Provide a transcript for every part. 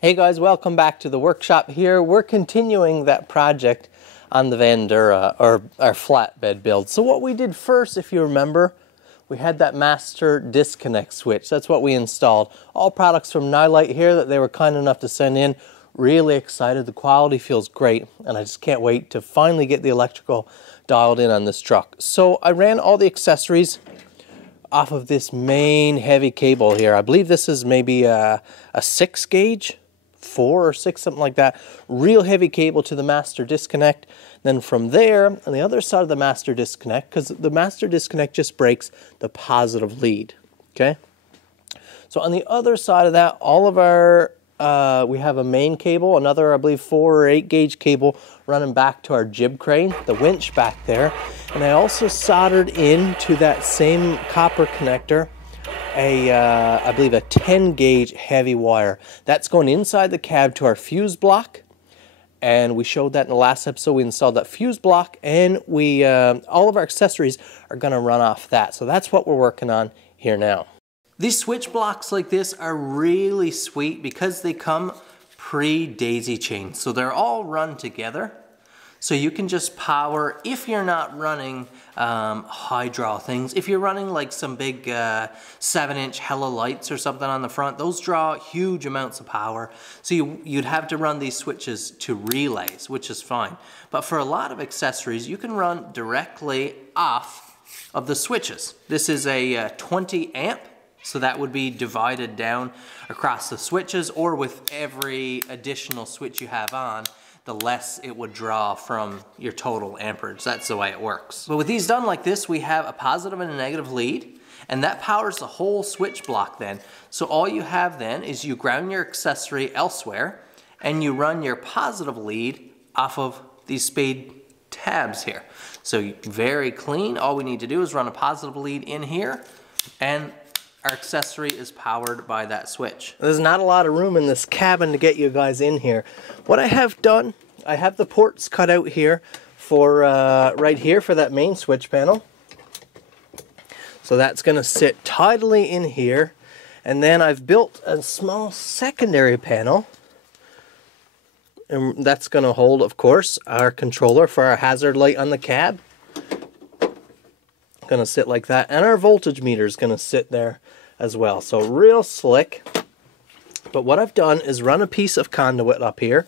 Hey guys, welcome back to the workshop here. We're continuing that project on the Vandura, or our flatbed build. So what we did first, if you remember, we had that master disconnect switch. That's what we installed. All products from Nilight here that they were kind enough to send in. Really excited. The quality feels great, and I just can't wait to finally get the electrical dialed in on this truck. So I ran all the accessories off of this main heavy cable here. I believe this is maybe a 6 gauge. 4 or 6, something like that. Real heavy cable to the master disconnect. Then from there, on the other side of the master disconnect, because the master disconnect just breaks the positive lead. Okay? So on the other side of that, all of our, we have a main cable, another, I believe, 4 or 8 gauge cable running back to our jib crane, the winch back there. And I also soldered into that same copper connector I believe a 10 gauge heavy wire. That's going inside the cab to our fuse block, and we showed that in the last episode. We installed that fuse block, and we all of our accessories are going to run off that. So that's what we're working on here now. These switch blocks like this are really sweet because they come pre-daisy chain, so they're all run together. So you can just power, if you're not running high draw things, if you're running like some big 7-inch hella lights or something on the front, those draw huge amounts of power. So you'd have to run these switches to relays, which is fine. But for a lot of accessories, you can run directly off of the switches. This is a 20 amp, so that would be divided down across the switches, or with every additional switch you have on, the less it would draw from your total amperage. That's the way it works. But with these done like this, we have a positive and a negative lead, and that powers the whole switch block then. So all you have then is you ground your accessory elsewhere, and you run your positive lead off of these spade tabs here. So very clean. All we need to do is run a positive lead in here, and our accessory is powered by that switch. There's not a lot of room in this cabin to get you guys in here. What I have done, I have the ports cut out here for right here for that main switch panel. So that's going to sit tidily in here. And then I've built a small secondary panel. And that's going to hold, of course, our controller for our hazard light on the cab. Going to sit like that, and our voltage meter is going to sit there as well. So real slick. But what I've done is run a piece of conduit up here,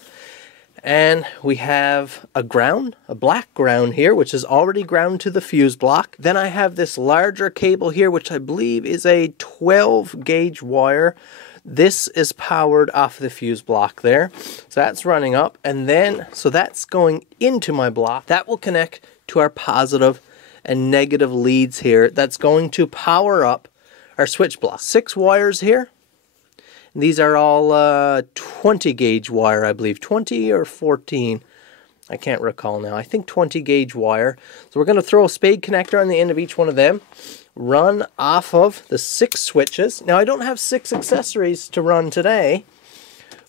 and we have a ground, a black ground here, which is already ground to the fuse block. Then I have this larger cable here, which I believe is a 12 gauge wire. This is powered off the fuse block there. So that's running up, and then, so that's going into my block. That will connect to our positive and negative leads here. That's going to power up our switch block. 6 wires here. And these are all 20 gauge wire, I believe. 20 or 14. I can't recall now. I think 20 gauge wire. So we're going to throw a spade connector on the end of each one of them. Run off of the 6 switches. Now I don't have 6 accessories to run today,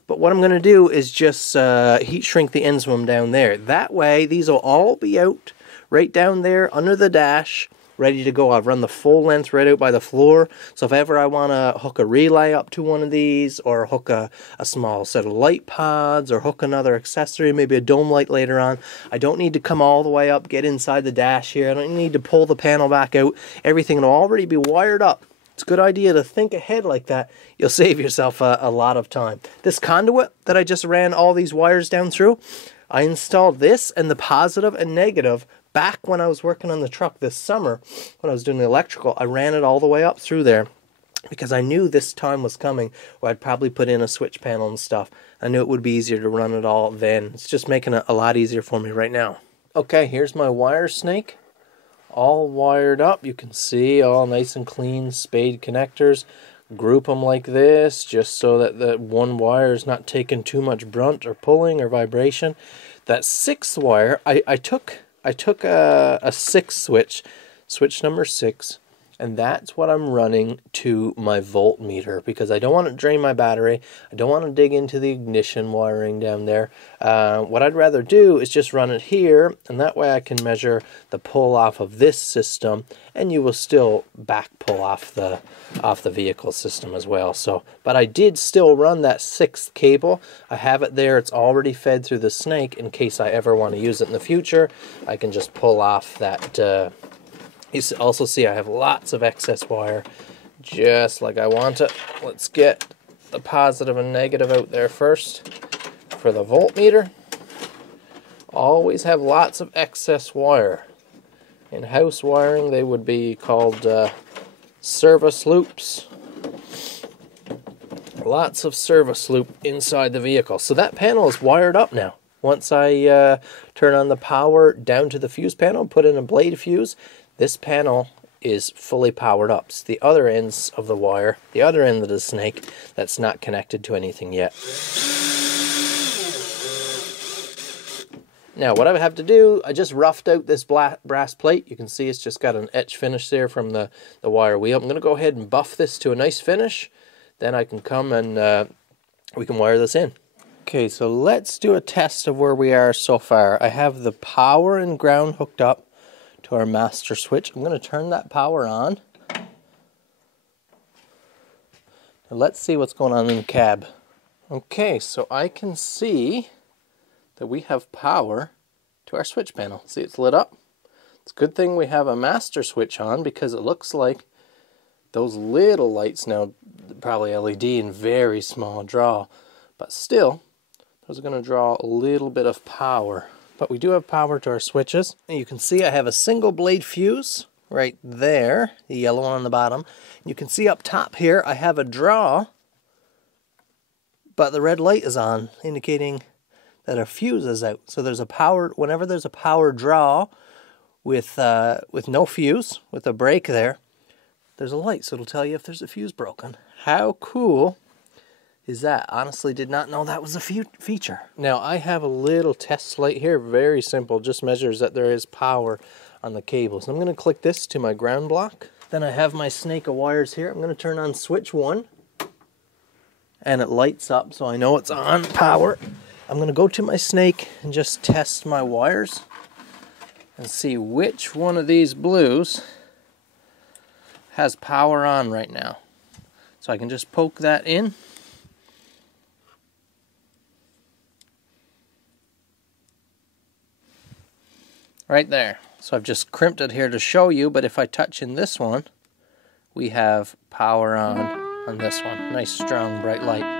but what I'm going to do is just heat shrink the ends of them down there. That way these will all be out right down there under the dash, ready to go. I've run the full length right out by the floor. So if ever I want to hook a relay up to one of these, or hook a small set of light pods, or hook another accessory, maybe a dome light later on, I don't need to come all the way up, get inside the dash here. I don't need to pull the panel back out. Everything will already be wired up. It's a good idea to think ahead like that. You'll save yourself a lot of time. This conduit that I just ran all these wires down through, I installed this and the positive and negative back when I was working on the truck this summer. When I was doing the electrical, I ran it all the way up through there because I knew this time was coming where I'd probably put in a switch panel and stuff. I knew it would be easier to run it all then. It's just making it a lot easier for me right now. Okay, here's my Wiresnake. All wired up. You can see all nice and clean spade connectors. Group them like this just so that the one wire is not taking too much brunt or pulling or vibration. That 6th wire, I took a 6 switch number 6, And that's what I'm running to my voltmeter, because I don't want to drain my battery. I don't want to dig into the ignition wiring down there. What I'd rather do is just run it here, and that way I can measure the pull off of this system, and you will still back pull off the vehicle system as well. So, but I did still run that 6th cable. I have it there. It's already fed through the snake in case I ever want to use it in the future. I can just pull off that. You also see I have lots of excess wire, just like I want it. Let's get the positive and negative out there first. For the voltmeter, always have lots of excess wire. In house wiring, they would be called service loops. Lots of service loop inside the vehicle. So that panel is wired up now. Once I turn on the power down to the fuse panel, put in a blade fuse, this panel is fully powered up. It's the other ends of the wire, the other end of the snake, that's not connected to anything yet. Now what I have to do, I just roughed out this brass plate. You can see it's just got an etch finish there from the wire wheel. I'm going to go ahead and buff this to a nice finish. Then I can come and we can wire this in. Okay, so let's do a test of where we are so far. I have the power and ground hooked up to our master switch. I'm going to turn that power on. Now let's see what's going on in the cab. Okay, so I can see that we have power to our switch panel. See, it's lit up. It's a good thing we have a master switch on, because it looks like those little lights now, probably LED and very small draw, but still, those are going to draw a little bit of power. But we do have power to our switches. And you can see I have a single blade fuse right there, the yellow one on the bottom. You can see up top here I have a draw, but the red light is on, indicating that our fuse is out. So there's a power, whenever there's a power draw with no fuse, with a break there, there's a light, so it'll tell you if there's a fuse broken. How cool is that? Honestly, did not know that was a feature. Now I have a little test light here, very simple, just measures that there is power on the cables. I'm going to click this to my ground block. Then I have my snake of wires here. I'm going to turn on switch 1, and it lights up, so I know it's on power. I'm going to go to my snake and just test my wires and see which one of these blues has power on right now. So I can just poke that in. Right there. So I've just crimped it here to show you, but if I touch in this one, we have power on this one. Nice, strong, bright light.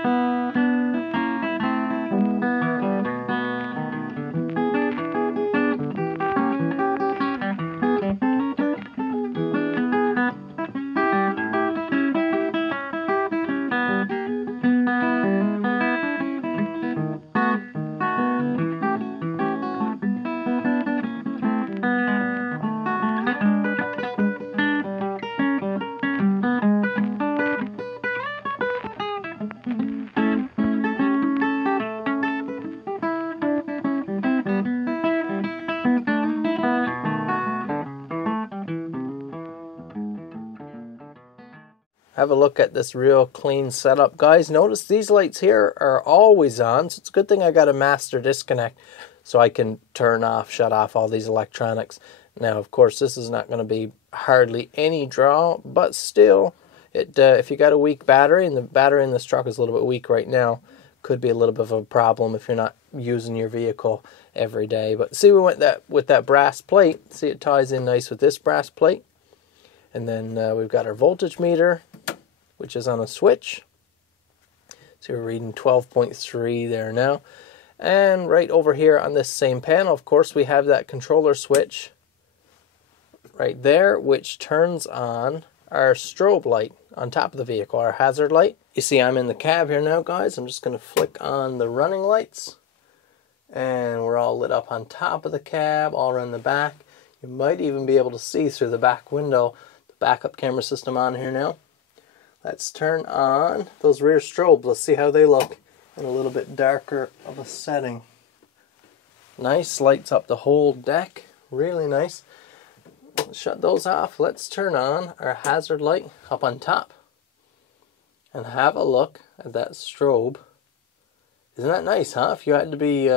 Have a look at this real clean setup, guys. Notice these lights here are always on, so it's a good thing I got a master disconnect so I can turn off, shut off all these electronics. Now, of course, this is not going to be hardly any draw, but still, if you got a weak battery, and the battery in this truck is a little bit weak right now, could be a little bit of a problem if you're not using your vehicle every day. But see, we went with that brass plate. See, it ties in nice with this brass plate. And then we've got our voltage meter, which is on a switch. So we're reading 12.3 there now. And right over here on this same panel, of course, we have that controller switch right there, which turns on our strobe light on top of the vehicle, our hazard light. You see, I'm in the cab here now, guys. I'm just going to flick on the running lights. And we're all lit up on top of the cab, all around the back. You might even be able to see through the back window. Backup camera system on here now. Let's turn on those rear strobes. Let's see how they look in a little bit darker of a setting. Nice, lights up the whole deck. Really nice. shut those off. Let's turn on our hazard light up on top and have a look at that strobe. Isn't that nice, huh? If you had to be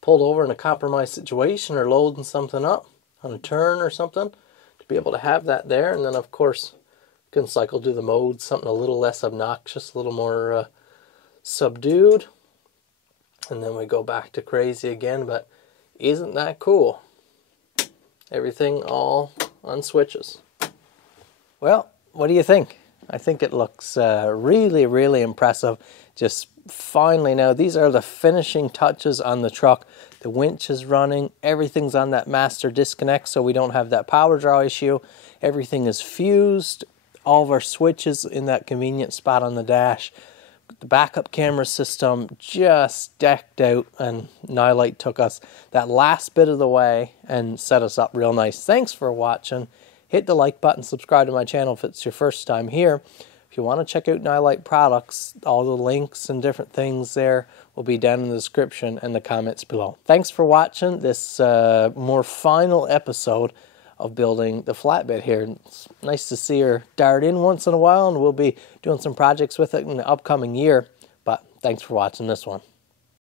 pulled over in a compromised situation or loading something up on a turn or something, to be able to have that there. And then, of course, you can cycle through the modes, something a little less obnoxious, a little more subdued. And then we go back to crazy again, but isn't that cool? Everything all on switches. Well, what do you think? I think it looks really, really impressive. Just finally now, these are the finishing touches on the truck. The winch is running, everything's on that master disconnect, so we don't have that power draw issue. Everything is fused, all of our switches in that convenient spot on the dash. The backup camera system just decked out, and Nilight took us that last bit of the way and set us up real nice. Thanks for watching. Hit the like button, subscribe to my channel if it's your first time here. If you want to check out Nilight products, all the links and different things there will be down in the description and the comments below. Thanks for watching this more final episode of building the flatbed here. It's nice to see her dart in once in a while, and we'll be doing some projects with it in the upcoming year. But thanks for watching this one.